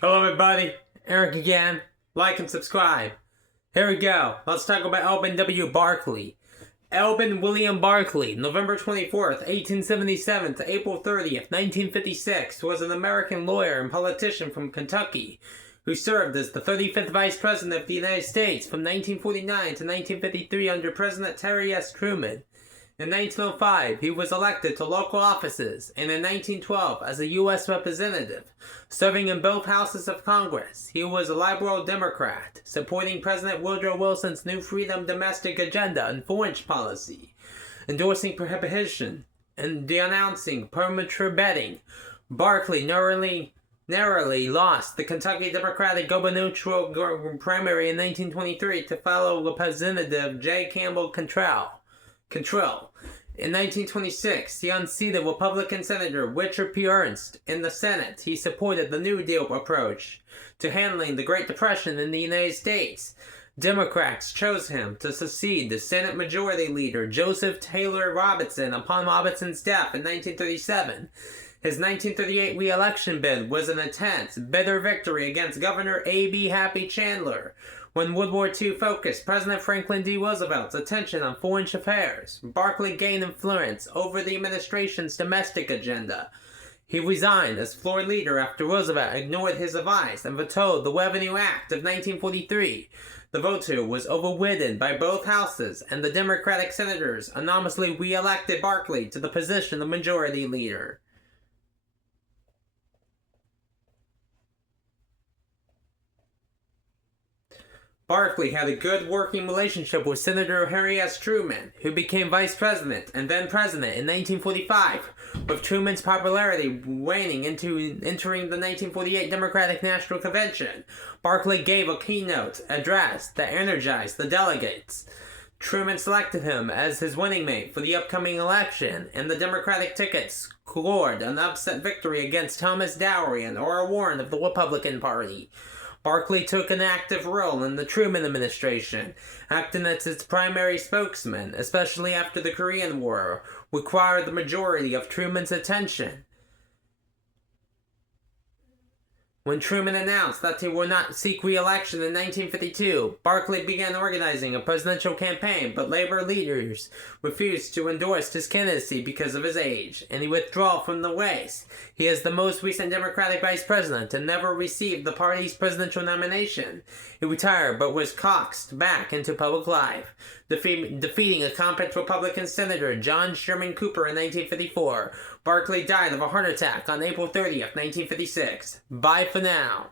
Hello everybody, Eric again. Like and subscribe. Here we go. Let's talk about Alben W. Barkley. Alben William Barkley, November 24th, 1877 to April 30th, 1956, was an American lawyer and politician from Kentucky who served as the 35th Vice President of the United States from 1949 to 1953 under President Harry S. Truman. In 1905, he was elected to local offices, and in 1912 as a U.S. Representative, serving in both houses of Congress. He was a liberal Democrat, supporting President Woodrow Wilson's New Freedom domestic agenda and foreign policy, endorsing prohibition, and denouncing premature betting. Barkley narrowly lost the Kentucky Democratic gubernatorial primary in 1923 to fellow Representative J. Campbell Cantrell. In 1926, he unseated Republican Senator Richard P. Ernst. In the Senate, he supported the New Deal approach to handling the Great Depression in the United States. Democrats chose him to succeed the Senate Majority Leader Joseph Taylor Robinson upon Robinson's death in 1937. His 1938 re-election bid was an intense, bitter victory against Governor A.B. Happy Chandler. When World War II focused President Franklin D. Roosevelt's attention on foreign affairs, Barkley gained influence over the administration's domestic agenda. He resigned as floor leader after Roosevelt ignored his advice and vetoed the Revenue Act of 1943. The veto was overridden by both houses, and the Democratic senators anonymously re-elected Barkley to the position of majority leader. Barkley had a good working relationship with Senator Harry S. Truman, who became vice president and then president in 1945, with Truman's popularity waning into entering the 1948 Democratic National Convention. Barkley gave a keynote address that energized the delegates. Truman selected him as his running mate for the upcoming election, and the Democratic ticket scored an upset victory against Thomas Dowry and Orr Warren of the Republican Party. Barkley took an active role in the Truman administration, acting as its primary spokesman, especially after the Korean War required the majority of Truman's attention. When Truman announced that he would not seek re-election in 1952, Barkley began organizing a presidential campaign, but labor leaders refused to endorse his candidacy because of his age, and he withdrew from the race. He is the most recent Democratic vice president and never received the party's presidential nomination. He retired but was coaxed back into public life, defeating a competent Republican Senator John Sherman Cooper in 1954. Barkley died of a heart attack on April 30th, 1956. Bye for now.